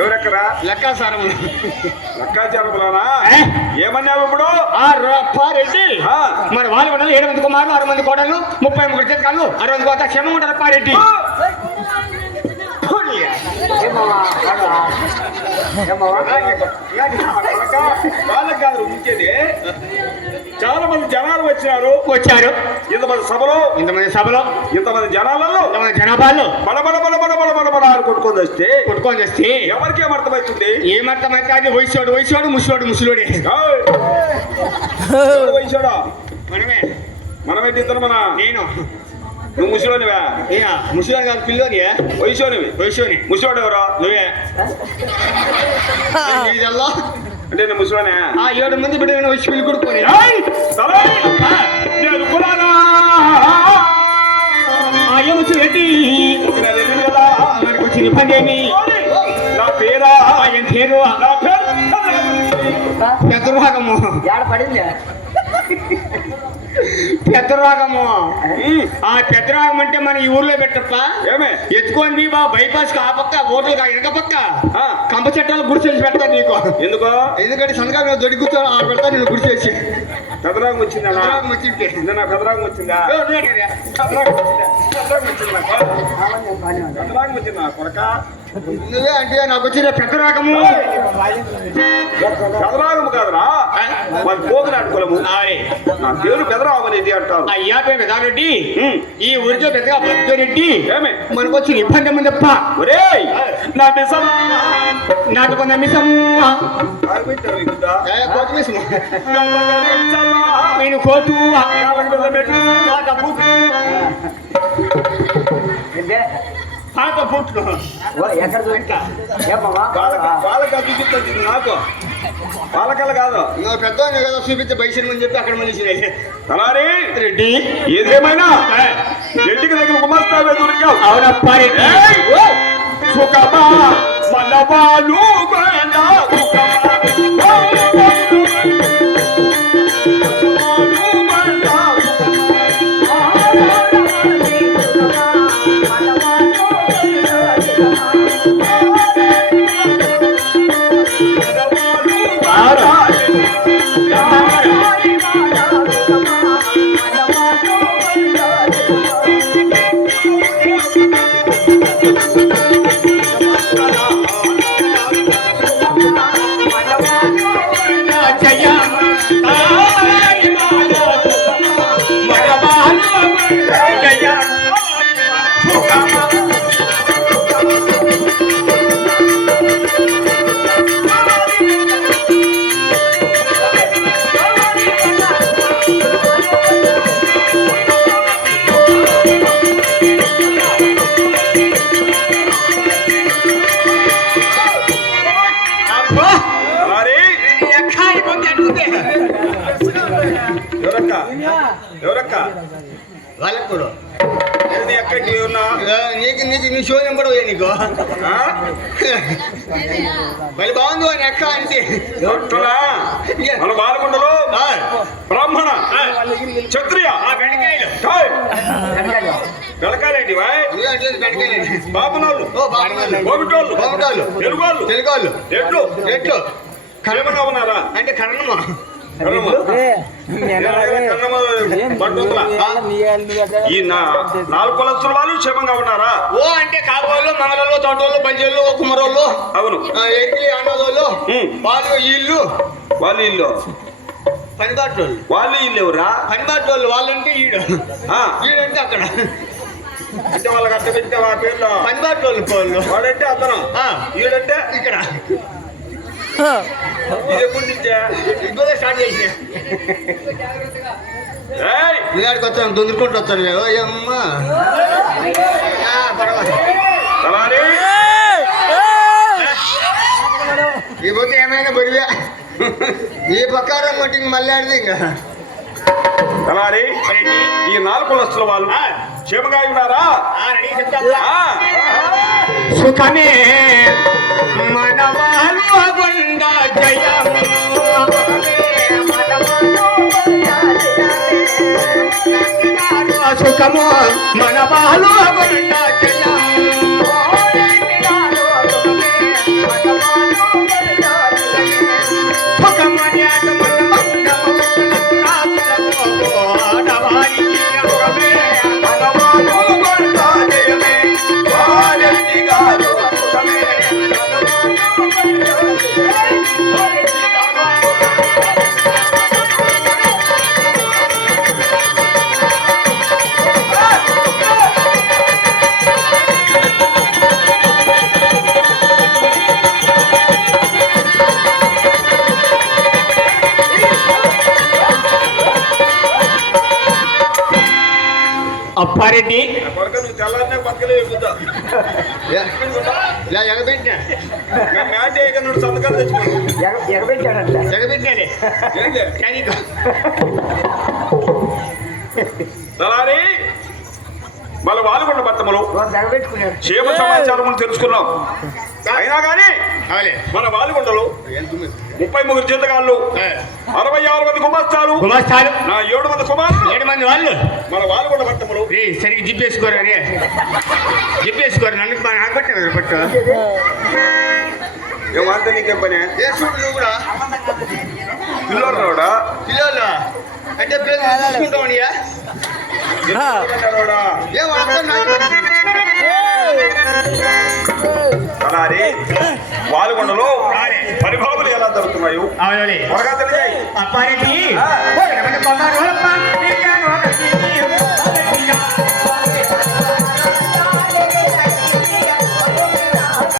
ఎవరెక్కరా? లెక్కాచారం. లెక్కాచారములానా? ఏమన్నావు ఇప్పుడు? రెడ్డి మరి వాళ్ళు కూడా 7 మంది కుమారులు, 6 మంది కోడలు, 33 చేతకాళ్ళు, 60 కోత క్షేమం ఉంటారు అప్పారెడ్డి. వాళ్ళకి కాదు ఉంచేది. చాలా మంది జనాలు వచ్చారు. ఇంతమంది సభలో ఇంతమంది జనాలలో జనాభాలో కొట్టుకొని వస్తే ఎవరికి ఏమర్థమవుతుంది? ఏమర్థమైతే అది వయసోడు ముసలోడే. వయసోడా? మనమైతే ఇద్దరు నేను. నువ్వు ముసలోనివా? ముసలోని కాదు, పిల్లోని. వయసోని ముసలోడు ఎవరో? నువ్వే. అంటే నేను ముసలోనే. 7 మంది బిడ్డ వచ్చి పిల్లి కొడుకుని రెడ్డి వచ్చిన పని. నా పేరా? ఆయన పేరు పెద్దరాగము. పెద్దరాగము. ఆ పెద్దరాగం అంటే మన ఈ ఊర్లో పెట్టప్ప. ఎత్తుకొని బైపాస్ ఆ పక్క ఓటలు వెనక పక్క కంప చెట్టాలు గుడిసేసి పెడతాను నీకు. ఎందుకంటే సనగా దొడి కూర్చొని పెడతా నేను గుడిసేసి. పెద్దరాగం వచ్చిందా? వచ్చింది. నా పెద్దరాగం వచ్చిందా? పెద్దరాగం వచ్చిందా కొరక? నువ్వే అంటే నాకు వచ్చిన పెద్దరాగము. పెదరాగము కాదురా, మన పోగులాడుకోలేము. నా పేరు పెదరాగం అనేది అంటారు. అయ్యా పేరు పెదారెడ్డి. ఈ ఊరితో పెద్దగా భక్తురెడ్డి మనకు వచ్చి ఇబ్బంది ఉంది తప్ప. ఒరే నా మిసం నాటుకున్న మిసం నేను కోటు పాత పుట్లు నాకు వాళ్ళకల్లా కాదు. పెద్ద కదా చూపించే బయసని చెప్పి అక్కడ మనిషి తలారి రెడ్డి. ఏదేమైనా రెడ్డికి దగ్గర గుమస్తావే దొరికావు. అవునప్పా రెడ్డి. సుఖమా మనవాలు ఎవరక్క? వాళ్ళకు కూడా ఎక్కడికి ఉన్నా నీకు నీ షో నెంబర్ నీకు మళ్ళీ బాగుంది అని ఎక్క అంటే మన బాలకొండలో బ్రాహ్మణ క్షత్రియ బెడకాయలేంటి బాబునాళ్ళు కోమిటోళ్ళు తెలుగోళ్ళు ఎట్లు కడమగా ఉన్నారా? అంటే కరణమా ఈ 4 కులస్తుల వాళ్ళు క్షేమంగా ఉన్నారా? ఓ అంటే కాకోళ్ళు, మంగళోళ్ళు, తోటోళ్ళు, పంచోళ్ళు, కుమరోళ్ళు. అవును. ఎరికిలి ఆండోళ్ళు వాళ్ళు ఇల్లు పనిబాటోళ్ళు. వాళ్ళు ఇల్లు ఎవరా? పనిబాటోళ్ళు. వాళ్ళంటే ఈడంటే అక్కడ. అంటే వాళ్ళకి అట్ట పెట్టే ఆ పేర్లో పనిబాటోళ్ళు పోళ్ళు. వాడంటే అతను, ఈడంటే ఇక్కడ. ఇదే స్టార్ట్ చేసిన ఇలాడికి వచ్చాను, తొందరకుంటూ వచ్చాను. అమ్మా ఈ పోతే ఏమైనా బొరివా ఈ పక్కారం కొట్టి మళ్ళీ ఆడితే ఇంకా అలానే ఈ 4 కులస్తుల వాళ్ళు క్షేమంగా ఉన్నారా? సుఖమే మనవాళ్ళు జయము సుఖము మనవాళ్ళు జయము అప్పారెడ్డి కొరక నువ్వు తెల్లారినే బతకలేవు బుద్ధ ఎగబెట్టినా మ్యాట్ వేయకుండా సంతకాలు తెచ్చుకోండి ఎగబెట్టాలి తలారి మన వాలుగొండ పట్టణంలో క్షేమ సమాచారం తెలుసుకున్నాం. అయినా కానీ మన వాలుగొండలో 33 జీతగాళ్ళు 66 మంది గుమస్తాలు నా 7 మంది కుమారులు 7 మంది వాళ్ళు మన వాలుగొండ పట్టణంలో సరిగ్గా జిప్పేసుకోరు అరే జిప్పేసుకోరు నన్ను ఆగొట్టారు పట్టు ఏమంటే నీకేం పని నువ్వు కూడా పిల్లోడా పిల్లలు అంటే చూసుకుంటామనియా అలానే వాలుగొండలో పరిభావలు ఎలా జరుగుతున్నాయో త్వరగా తెలియజేయి. అప్పారెడ్డి